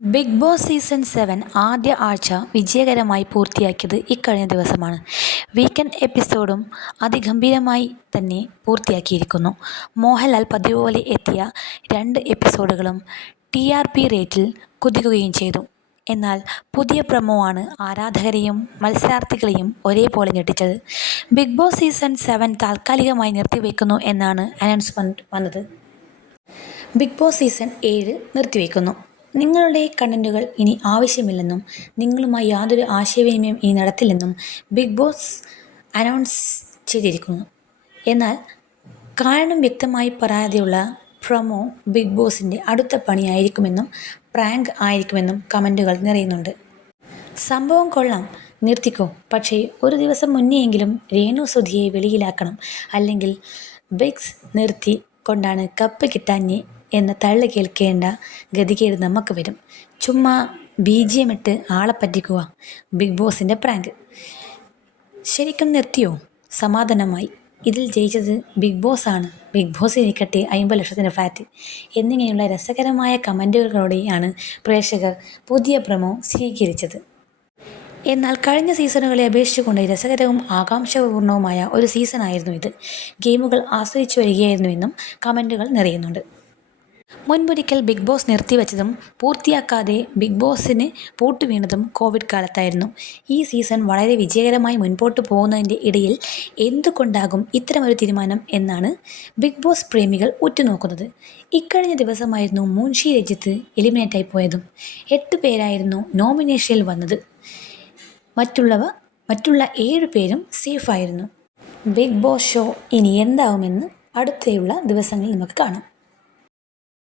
Big Boss season 7 ആദ്യ ആഴ്ച വിജയകരമായി പൂർത്തിയാക്കിയത് ഇക്കഴിഞ്ഞ ദിവസമാണ്. വീക്കെൻഡ് എപ്പിസോഡും അതിഗംഭീരമായി തന്നെ പൂർത്തിയാക്കിയിരിക്കുന്നു. മോഹൻലാൽ പതിവുപോലെ എത്തിയ 2 എപ്പിസോഡുകളും TRP റേറ്റിൽ കുതിക്കുകയും ചെയ്തു. എന്നാൽ പുതിയ പ്രൊമോ ആണ് ആരാധകരെയും മത്സരാർത്ഥികളെയും ഒരേപോലെ ഞെട്ടിച്ചത്. ബിഗ് ബോസ് സീസൺ 7 താൽക്കാലികമായി നിർത്തിവെക്കുന്നു എന്നാണ് അനൗൺസ്മെന്റ് വന്നത്. ബിഗ് ബോസ് സീസൺ 7 നിർത്തിവെക്കുന്നു. നിങ്ങളുടെ കണ്ടന്റുകൾ ഇനി ആവശ്യമില്ലെന്നും നിങ്ങളുമായി യാതൊരു ആശയവിനിമയം ഇനി നടത്തില്ലെന്നും ബിഗ് ബോസ് അനൗൺസ് ചെയ്തിരിക്കുന്നു. എന്നാൽ കാരണം വ്യക്തമായി പറയാതെയുള്ള പ്രൊമോ ബിഗ് ബോസിൻ്റെ അടുത്ത പണിയായിരിക്കുമെന്നും പ്രാങ്ക് ആയിരിക്കുമെന്നും കമൻറ്റുകൾ നിറയുന്നുണ്ട്. സംഭവം കൊള്ളാം, നിർത്തിക്കോ, പക്ഷേ ഒരു ദിവസം മുന്നെയെങ്കിലും രേണു സുധിയെ വെളിയിലാക്കണം, അല്ലെങ്കിൽ ബിഗ്സ് നിർത്തി കൊണ്ടാണ് കപ്പ് കിട്ടാഞ്ഞേ എന്ന തള്ളു കേൾക്കേണ്ട ഗതികേട് നമുക്ക് വരും. ചുമ്മാ BGM ഇട്ട് ആളെ പറ്റിക്കുക. ബിഗ് ബോസിൻ്റെ പ്രാങ്ക് ശരിക്കും നിർത്തിയോ? സമാധാനമായി. ഇതിൽ ജയിച്ചത് ബിഗ് ബോസ് ആണ്. ബിഗ് ബോസ് ഇരിക്കട്ടെ, 50 ലക്ഷത്തിൻ്റെ ഫ്ലാറ്റ് എന്നിങ്ങനെയുള്ള രസകരമായ കമൻറ്റുകളോടെയാണ് പ്രേക്ഷകർ പുതിയ പ്രൊമോ സ്വീകരിച്ചത്. എന്നാൽ കഴിഞ്ഞ സീസണുകളെ അപേക്ഷിച്ചുകൊണ്ട് രസകരവും ആകാംക്ഷാപൂർണവുമായ ഒരു സീസണായിരുന്നു ഇത്. ഗെയിമുകൾ ആസ്വദിച്ചു വരികയായിരുന്നുവെന്നും കമൻറ്റുകൾ നിറയുന്നുണ്ട്. മുൻപൊരിക്കൽ ബിഗ് ബോസ് നിർത്തിവെച്ചതും പൂർത്തിയാക്കാതെ ബിഗ് ബോസിന് പൂട്ടുവീണതും കോവിഡ് കാലത്തായിരുന്നു. ഈ സീസൺ വളരെ വിജയകരമായി മുൻപോട്ട് പോകുന്നതിൻ്റെ ഇടയിൽ എന്തുകൊണ്ടാകും ഇത്തരമൊരു തീരുമാനം എന്നാണ് ബിഗ് ബോസ് പ്രേമികൾ ഉറ്റുനോക്കുന്നത്. ഇക്കഴിഞ്ഞ ദിവസമായിരുന്നു മുൻഷി രഞ്ജിത്ത് എലിമിനേറ്റായി പോയതും. 8 പേരായിരുന്നു നോമിനേഷനിൽ വന്നത്. മറ്റുള്ള 7 പേരും സേഫായിരുന്നു. ബിഗ് ബോസ് ഷോ ഇനി എന്താവുമെന്ന് അടുത്തുള്ള ദിവസങ്ങളിൽ നമുക്ക് കാണാം.